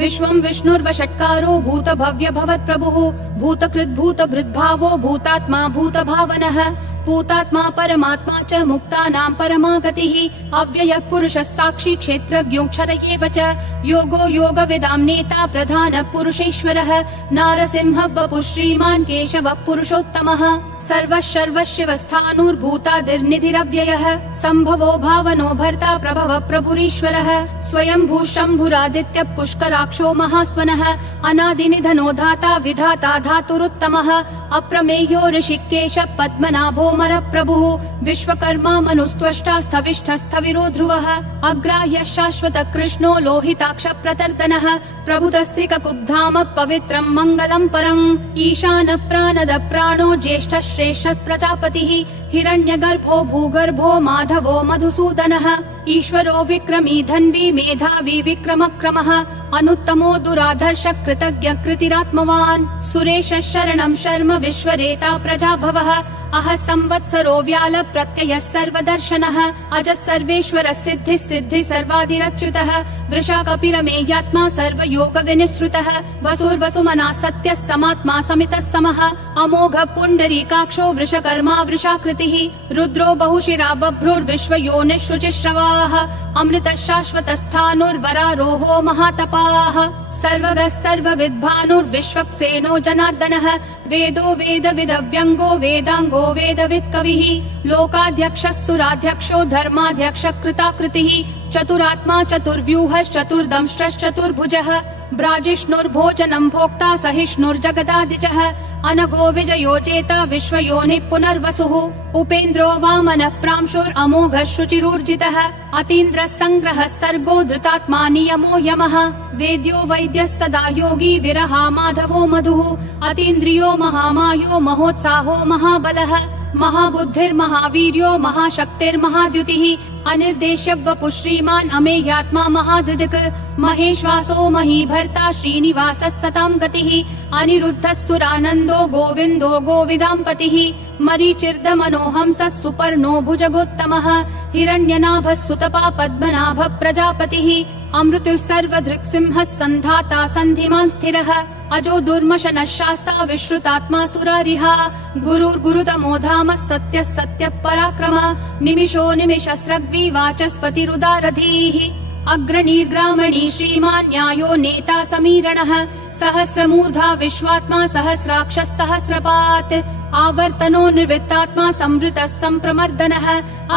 विश्वं विष्णुर्वषट्कारो भूतभव्य भवत्प्रभुः भूतकृद्भूतभृद्भावो भूतात्मा भूतभावनः भूतात्मा परमात्मा च मुक्तानां परमा गतिः अव्ययः पुरुषः साक्षी क्षेत्रज्ञोऽक्षर एव च योगो योगविदां नेता प्रधानः पुरुषेश्वरः नारसिंहः वपुः श्रीमान् केशवः पुरुषोत्तमः सर्वः सर्वशिवस्थाणुर्भूतादिर्निधिरव्ययः सम्भवो भावनो भर्ता प्रभवः प्रभुरीश्वरः स्वयंभू शम्भुरादित्यः पुष्कराक्षो महास्वनः अनादिनिधनो धाता विधाता धातुरुत्तमः अप्रमेयो ऋषिकेशः पद्मनाभो मरप्रभुः विश्वकर्मा मनुस्त्वष्टा स्थविष्ठस्थविरो ध्रुवः अग्राह्यः शाश्वतः कृष्णो लोहिताक्ष प्रतर्दनः प्रभुतस्त्रिककुब्धाम पवित्रं मङ्गलं परम् ईशानः प्राणदः प्राणो ज्येष्ठः श्रेष्ठः प्रजापतिः हिरण्यगर्भो भूगर्भो माधवो मधुसूदनः ईश्वरो विक्रमी धन्वी मेधावी विक्रमक्रमः अनुत्तमो दुराधर्ष कृतज्ञ कृतिरात्मवान् सुरेशः शरणं शर्म विश्वरेता प्रजाभवः अह संवत्सरो व्याल प्रत्ययः सर्वदर्शनः अजः सर्वेश्वरः सिद्धिः सिद्धिः सर्वादिरच्युतः वृषा कपिरमेयात्मा सर्वयोग विनिसृतः वसुर्वसुमना सत्यः समात्मा समितः समः अमोघः पुण्डरीकाक्षो वृषकर्मा वृषाकृतिः रुद्रो बहुशिरा बभ्रुर्विश्वयोनिः शुचिश्रवाः अमृतः शाश्वतस्थाणुर्वरारोहो महातपाः सर्वगः सर्वविद्भानुर्विश्वक्सेनो जनार्दनः वेदो वेदविदव्यङ्गो वेदाङ्गो वेदवित्कविः लोकाध्यक्षः सुराध्यक्षो धर्माध्यक्षः कृताकृतिः चतुरात्मा चतुर्व्यूहश्चतुर्दंष्ट्रश्चतुर्भुजः ब्राजिष्णुर्भोजनं भोक्ता सहिष्णुर्जगदादिजः अनघो विजयो चेता विश्वयोनिः पुनर्वसुः उपेन्द्रो वामनः प्रांशुरमोघः शुचिरूर्जितः अतीन्द्रः सङ्ग्रहः सर्गो धृतात्मा नियमो यमः वेद्यो वैद्यः सदा योगी विरहा माधवो मधुः अतीन्द्रियो महामायो महोत्साहो महाबलः महाबुद्धिर्महावीर्यो महाशक्तिर्महाद्युतिः अनिर्देश्य वपुः श्रीमान् अमेयात्मा महादृक् महेश्वासो महीभर्ता श्रीनिवासः सतां गतिः अनिरुद्धः सुरानन्दो गोविन्दो गोविदाम्पतिः मरीचिर्दमनोहंसः सुपर्णो भुजगोत्तमः हिरण्यनाभः सुतपा पद्मनाभः प्रजापतिः अमृतुः सर्वधृक्सिंहः सन्धाता सन्धिमान् स्थिरः अजो दुर्मशनः शास्ता विश्रुतात्मा सुरारिः गुरुर्गुरुतमो धामः सत्यः सत्यः पराक्रमः निमिषो निमिषस्रग्वी वाचस्पतिरुदारधीः अग्रणीर्ग्रामणी श्रीमान् न्यायो नेता समीरणः सहस्रमूर्धा विश्वात्मा सहस्राक्षः सहस्रपात् आवर्तनो निर्वृत्तात्मा संवृतः सम्प्रमर्दनः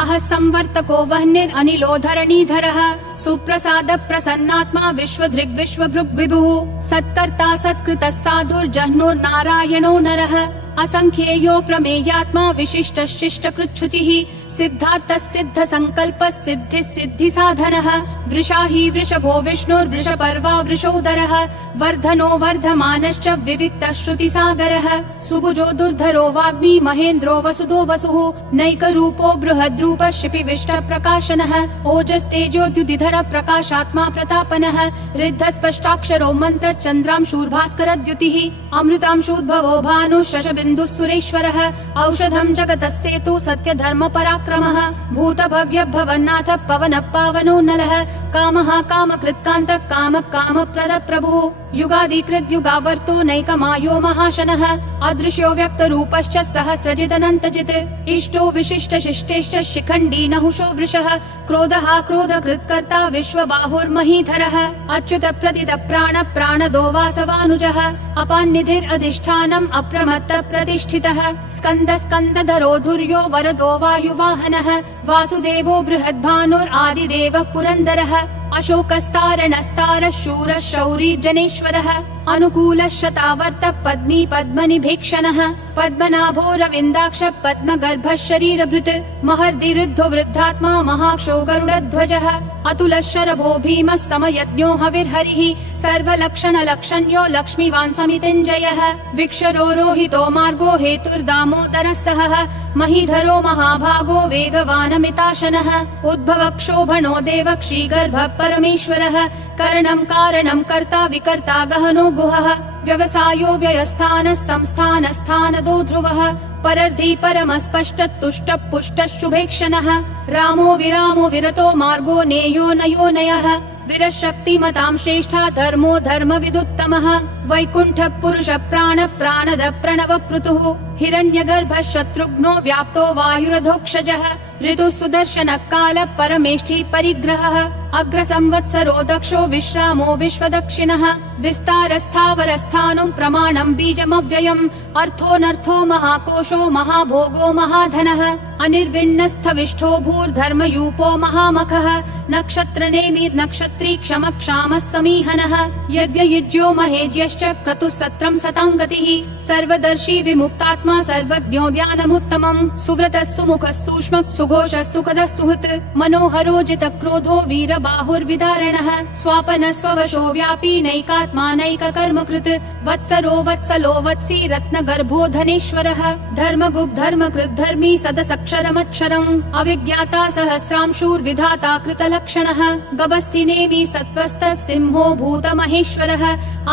अह संवर्तको वह्निरनिलो धरणीधरः सुप्रसाद प्रसन्नात्मा विश्वधृग् विश्वभृग् विभुः सत्कर्ता सत्कृतः साधुर्जह्नुर्नारायणो नरः असंख्येयो प्रमेयात्मा विशिष्टः शिष्टकृच्छुचिः सिद्धार्थः सिद्ध संकल्पः सिद्धिः सिद्धि साधनः वृषाही वृषभो विष्णुर्वृषपर्वा वृषोदरः वर्धनो वर्धमानश्च विविक्तः श्रुतिसागरः सुभुजो दुर्धरो वाग्मी महेन्द्रो वसुदो वसुः नैकरूपो बृहद्रूपः शिपिविष्ट प्रकाशनः ओजस्तेजोद्युतिधर प्रकाशात्मा प्रतापनः ऋद्धस्पष्टाक्षरो मन्त्र चन्द्रांशूर्भास्करद्युतिः अमृतांशूद्भवो भानुः शशबिन्दुः सुरेश्वरः औषधं जगतस्तेतु सत्यधर्म पराक्रमः भूतभव्य भवन्नाथ पवनः पावनो नलः कामः कामकृत्कान्तः कामः कामप्रदः प्रभुः युगादिकृत् युगावर्तो नैकमायो महाशनः अदृश्यो व्यक्तरूपश्च सहस्रजिदनन्तजित् इष्टो विशिष्ट शिष्टेश्च शिखण्डी नहुषो वृषः क्रोधः क्रोधकृत्कर्ता विश्वबाहुर्महीधरः अच्युत प्रदित प्राण प्राणदो वासवानुजः अपान्निधिरधिष्ठानम् अप्रमत्त प्रतिष्ठितः स्कन्द स्कन्दधरो धुर्यो वरदो वायुवाहनः वासुदेवो बृहद्भानुरादिदेवः पुरन्दरः अशोकस्तारणस्तारः शूरः शौरी जनेश्वरः अनुकूलः शतावर्त पद्मी पद्मनिभीक्षणः पद्मनाभो रविन्दाक्ष पद्मगर्भः शरीरभृत् महर्दिरुद्धो वृद्धात्मा महाक्षो गरुडध्वजः अतुलः शरभो भीमः समयज्ञो हविर्हरिः सर्वलक्षणलक्षण्यो लक्ष्मीवान् समितिञ्जयः विक्षरो रोहितो मार्गो हेतुर्दामोदरः सहः महीधरो महाभागो वेगवानमिताशनः उद्भवः क्षोभणो देवः श्रीगर्भः परमेश्वरः करणं कारणं कर्ता विकर्ता गहनो गुहः व्यवसायो व्ययस्थानः संस्थानस्थानदो ध्रुवः परर्धि परमस्पष्टतुष्टः पुष्टः शुभेक्षणः रामो विरामो विरतो मार्गो नेयो नयो नयः विरशक्तिमतां श्रेष्ठा धर्मो धर्मविदुत्तमः वैकुण्ठः पुरुषः प्राणद प्रणव पृथुः हिरण्यगर्भः शत्रुघ्नो व्याप्तो वायुरधोक्षजः ऋतुः सुदर्शनः कालः परमेष्ठी परिग्रहः अग्रसंवत्सरो दक्षो विश्रामो विश्वदक्षिणः विस्तारस्थावरस्थानं प्रमाणं बीजमव्ययम् अर्थोऽनर्थो महाकोशो महाभोगो महाधनः अनिर्विण्णस्थविष्ठो भूर्धर्मयूपो महामखः नक्षत्रनेमिर्नक्षत्री क्षमक्षामः समीहनः यज्ञयुज्यो महेज्यश्च क्रतुः सत्रं सताङ्गतिः सर्वदर्शी विमुक्तात्मा सर्वज्ञो ज्ञानमुत्तमम् सुव्रतः सुमुखः सूक्ष्मः सुघोषः सुखदः सुहृत् मनोहरो जितक्रोधो वीरबाहुर्विदारणः स्वापनः स्ववशो व्यापी नैकात्मा नैककर्मकृत् वत्सरो वत्सलो वत्सी रत्नगर्भो धनेश्वरः धर्मगुप् धर्मकृत् धर्मी सदसक्षरमक्षरम् अविज्ञाता सहस्रांशूर्विधाता कृतलक्षणः गभस्तिनेमि सत्त्वस्थः सिंहो भूतमहेश्वरः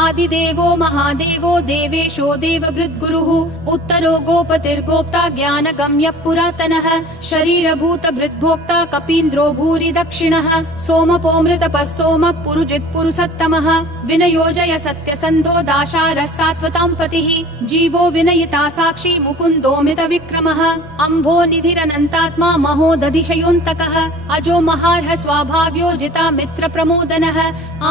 आदिदेवो महादेवो देवेशो देवभृद्गुरुः उत्तरो गोपतिर्गोप्ता ज्ञानगम्यः पुरातनः शरीरभूतभृद्भोक्ता कपीन्द्रो भूरि दक्षिणः सोमपोऽमृतपः सोमः पुरुजित् पुरुषोत्तमः विनयोजय सत्यसन्धो दाशारः सात्वतां पतिः जीवो विनयिता साक्षी मुकुन्दोमित विक्रमः अम्भो निधिरनन्तात्मा महोदधिशयोऽन्तकः अजो महार्ह स्वाभाव्यो जिता मित्र प्रमोदनः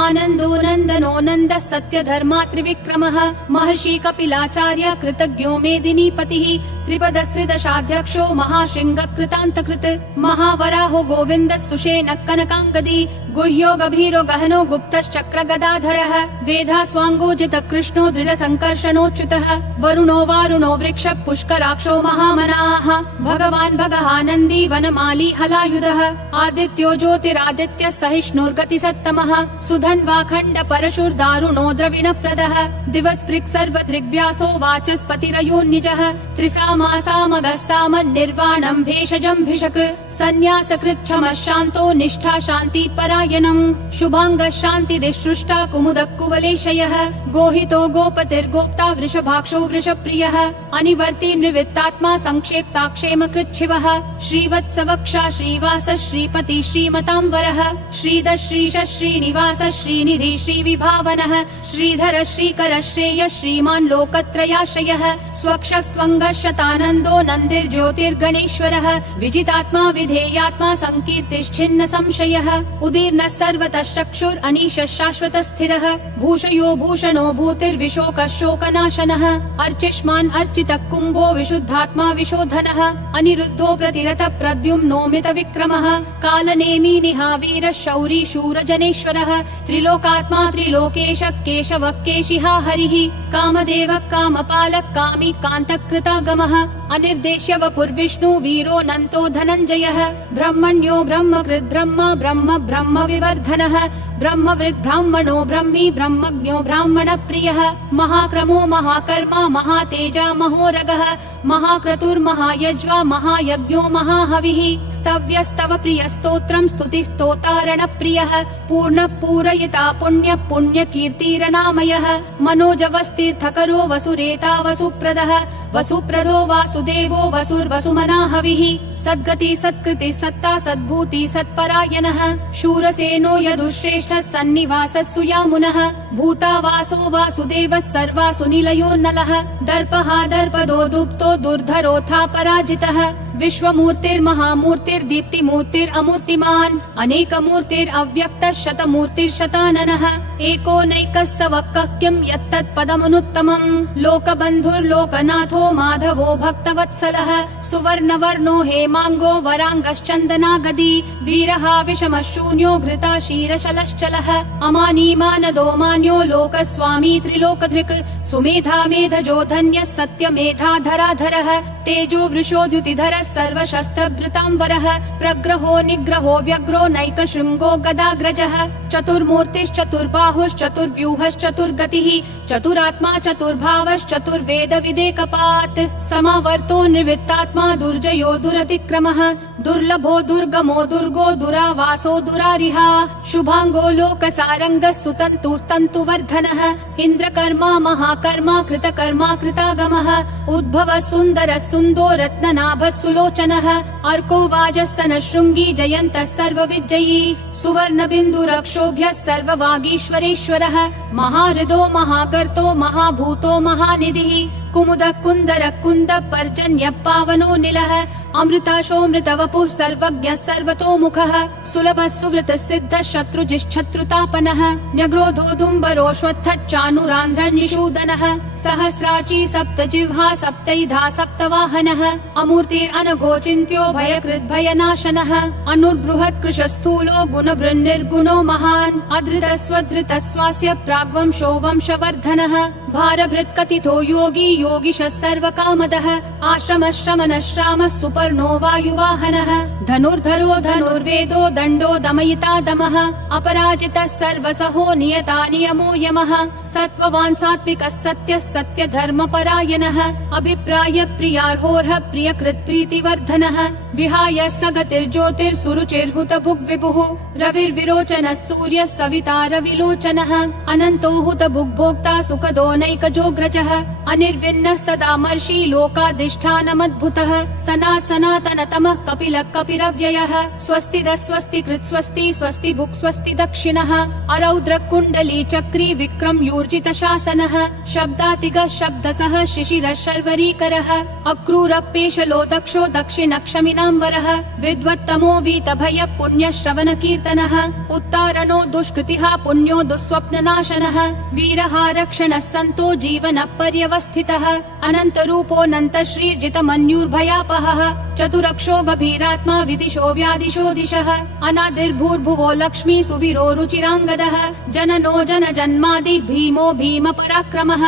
आनन्दो नन्दनो नन्दः सत्यधर्मा त्रिविक्रमः महर्षि कपिलाचार्य कृतज्ञो मेदिनीपतिः त्रिपदस्त्रिदशाध्यक्षो महाशृङ्गः कृतान्तकृत् महावराहो गोविन्दः सुषेणः कनकाङ्गदी गुह्यो गभीरो गहनो गुप्तश्चक्र गदाधरः वेधास्वाङ्गोजितः कृष्णो दृढसङ्कर्षणोच्युतः वरुणो वारुणो वृक्षः पुष्कराक्षो महामनाः भगवान् भगहानन्दी वनमाली हलायुधः आदित्यो ज्योतिरादित्यः सहिष्णुर्गतिसत्तमः सुधन्वाखण्ड परशुर्दारुणो द्रविणप्रदः दिवस्पृक् सर्वदृग्व्यासो वाचस्पतिरयोन्निजः त्रिसामासामगः सामन्निर्वाणम् भेषजम् भिषक् सन्न्यासकृच्छमः शान्तो निष्ठा शान्ति परायणम् शुभाङ्गः शान्तिदिसृष्टा कुमुदः कुवलेशयः गोहितो गोपतिर्गोप्ता वृषभाक्षो वृषप्रियः अनिवर्ति निवृत्तात्मा संक्षेप्ताक्षेमकृच्छिवः श्रीवत्सवक्षा श्रीवास श्रीपति श्रीमतां वरः श्रीधः श्रीश श्रीनिवास श्रीनिधि श्रीविभावनः श्रीधर श्रीकर श्रेयः श्रीमान् लोकत्रयाश्रयः स्वक्षः स्वङ्गः शतानन्दो नन्दिर्ज्योतिर्गणेश्वरः विजितात्मा विधेयात्मा संकीर्तिश्छिन्न संशयः उदीर्णः सर्वतः चक्षुर् अनीशः शाश्वतः स्थिरः भूषयो भूषणो भूतिर्विशोकः शोकनाशनः अर्चिष्मान् अर्चितः कुम्भो विशुद्धात्मा विशोधनः अनिरुद्धो प्रतिरतः प्रद्युम्नोमित विक्रमः कालनेमी निहावीरः शौरी शूरजनेश्वरः त्रिलोकात्मा त्रिलोकेशः केशवः केशिहा हरिः कामदेवः कामपालः कामी कान्तकृतागमः अनिर्देश्य वपुर्विष्णु वीरो नन्तो धनञ्जयः ब्रह्मण्यो ब्रह्मकृत् ब्रह्म ब्रह्म ब्रह्म विवर्धनः ब्रह्मवृद् ब्राह्मणो ब्रह्मी ब्रह्मज्ञो ब्राह्मण प्रियः महाक्रमो महाकर्मा महातेजा महोरगः महाक्रतुर्महायज्वा महायज्ञो महाहविः स्तव्यस्तव प्रियस्तोत्रम् स्तुतिस्तोतारण प्रियः पूर्ण पूरयिता पुण्य पुण्य कीर्तिरनामयः मनोजवस्तीर्थकरो वसुरेता वसुप्रदः वसुप्रदो वासुदेवो वसुर्वसुमना हविः सद्गति सत्कृति सत्ता सद्भूति सत्परायणः शूरसेनो यदुश्रेष्ठः सन्निवासः सुयामुनः भूतावासो वासुदेवः सर्वासु निलयो नलः दर्पः दर्पदो दुप्तो दुर्धरोऽथा पराजितः विश्वमूर्तिर्महामूर्तिर्दीप्तिमूर्तिरमूर्तिमान् अनेकमूर्तिरव्यक्तः शतमूर्तिर्शताननः एकोनैकः स वक्कः किं यत्तत्पदमनुत्तमम् लोकबन्धुर्लोकनाथो माधवो भक्तवत्सलः सुवर्णवर्णो हेमाङ्गो वराङ्गश्चन्दनागदी वीरः विषमः शून्यो घृता क्षीरशलश्चलः अमानीमानदो मान्यो लोकस्वामी त्रिलोकधृक् सुमेधा मेधजो धन्यः सत्यमेधाधराधरः तेजो वृषोद्युतिधरः सर्वशस्त्रभृताम्बरः प्रग्रहो निग्रहो व्यग्रो नैकशृङ्गो गदाग्रजः चतुर्मूर्तिश्चतुर्बाहुश्चतुर्व्यूहश्चतुर्गतिः चतुरात्मा चतुर्भावश्चतुर्वेद विदेकपात् समावर्तो निर्वृत्तात्मा दुर्जयो दुरति विक्रमः दुर्लभो दुर्गमो दुर्गो दुरावासो दुरारिहा शुभांगो लोकसारंगः सुतन्तुस्तन्तुवर्धनः इन्द्रकर्मा महाकर्मा कृतकर्मा कृतागमः उद्भवः सुन्दरः सुन्दो रत्ननाभः सुलोचनः अर्को वाजस्सनः शृङ्गी जयन्तः सर्वविजयी सुवर्णबिन्दुरक्षोभ्यः सर्ववागीश्वरेश्वरः महाहृदो महाकर्तो महाभूतो महानिधिः कुमुदः कुन्दरः कुन्दः पर्जन्यः पावनो निलः अमृताशोऽमृतवपुः सर्वज्ञः सर्वतोमुखः सुलभः सुवृतः सिद्धः शत्रुजिश्शत्रुतापनः न्यग्रोधोदुम्बरोऽश्वत्थः चाणूरान्ध्रः निषूदनः सहस्राची सप्तजिह्वा सप्तैधा सप्तवाहनः अमूर्तिरनघोचिन्त्यो भयकृद्भयनाशनः अनुर्बृहत् कृशस्थूलो गुणभृन्निर्गुणो महान् अधृतः स्वधृतः स्वास्य प्राग्वंशो वंशवर्धनः भारभृत्कथितो योगी योगिशः सर्वकामदः आश्रमः श्रमणः श्रामः सुपर्णो वायुवाहनः धनुर्धरो धनुर्वेदो दण्डो दमयिता दमः अपराजितः सर्वसहो नियता नियमो यमः सत्त्ववान् सात्विकः सत्यः सत्यधर्मपरायणः अभिप्राय प्रियार्होर्ह प्रियकृत् प्रीतिवर्धनः विहाय सगतिर्ज्योतिर्सुरुचिर्हुतभुग् विभुः रविर्विरोचनः सूर्यः सविता रविलोचनः अनन्तो हुतभुग्भोक्ता सुखदो नैकजोग्रजः अनिर्विण्णः सदा मर्षि लोकाधिष्ठानमद्भुतः सनातनतमः कपिलः कपिरव्ययः स्वस्तिदः स्वस्तिकृत् स्वस्ति स्वस्ति भुक् स्वस्ति दक्षिणः अरौद्र कुण्डली चक्री विक्रम यूर्जित शासनः शब्दातिगः शब्दसः शिशिरः शर्वरीकरः अक्रूरपेशलो दक्षो दक्षिणक्षमिनाम्बरः विद्वत्तमो वीतभय पुण्यः श्रवण कीर्तनः उत्तारणो दुष्कृतिः पुण्यो दुःस्वप्ननाशनः वीरः रक्षणः सन्तो जीवन पर्यवस्थितः अनन्तरूपोऽनन्त श्रीर्जितमन्युर्भयापहः चतुरक्षो गभीरात्मा विदिशो व्यादिशो दिशः अनादिर्भूर्भुवो लक्ष्मी सुवीरो रुचिराङ्गदः जननो जनजन्मादि भीमो भीम पराक्रमः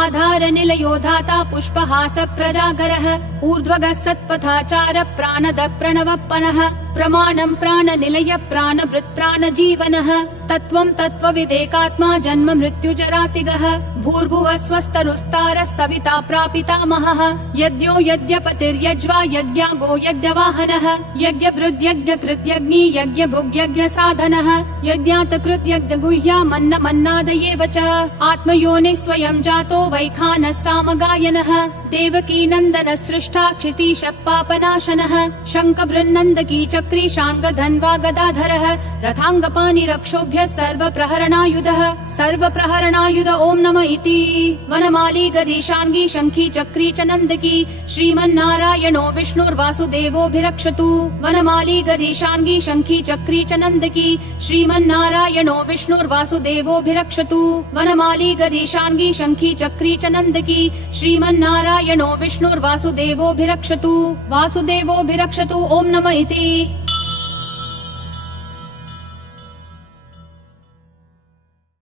आधार निलयो धाता पुष्पहास प्रजागरः ऊर्ध्वगः सत्पथाचार प्राणद प्रणवप्पनः प्रमाणं प्राणनिलय प्राणभृत् प्राणजीवनः तत्त्वं तत्त्वविदेकात्मा जन्म मृत्युजरातिगः भूर्भुवः स्वस्तरुस्तारः सविता प्रापितामहः यज्ञो यज्ञपतिर्यज्वा यज्ञागो यज्ञवाहनः यज्ञभृद्यज्ञकृत्यग्नि यज्ञभुग्यज्ञसाधनः यज्ञातकृत्यज्ञगुह्यामन्नमन्नादयेव च आत्मयोनिः स्वयं जातो वैखानः सामगायनः देवकी नन्दनः सृष्टा क्षितीशः पापनाशनः शङ्खबृन्नन्दकी चक्री शाङ्गधन्वा गदाधरः रथाङ्गपाणिरक्षोभ्यः सर्वप्रहरणायुध ॐ नमः इति वनमाली गदीशाङ्गी शङ्खी चक्री च नन्दकी श्रीमन्नारायणो विष्णुर्वासुदेवोऽभिरक्षतु वनमाली गदीशाङ्गी शङ्खी चक्री च नन्दकी श्रीमन्नारायणो विष्णुर्वासुदेवोऽभिरक्षतु वनमाली गदीशाङ्गी शङ्खी चक्री च नन्दकी श्रीमन्नारायणो विष्णुर्वासुदेवोऽभिरक्षतु वासुदेवोऽभिरक्षतु ॐ नमः इति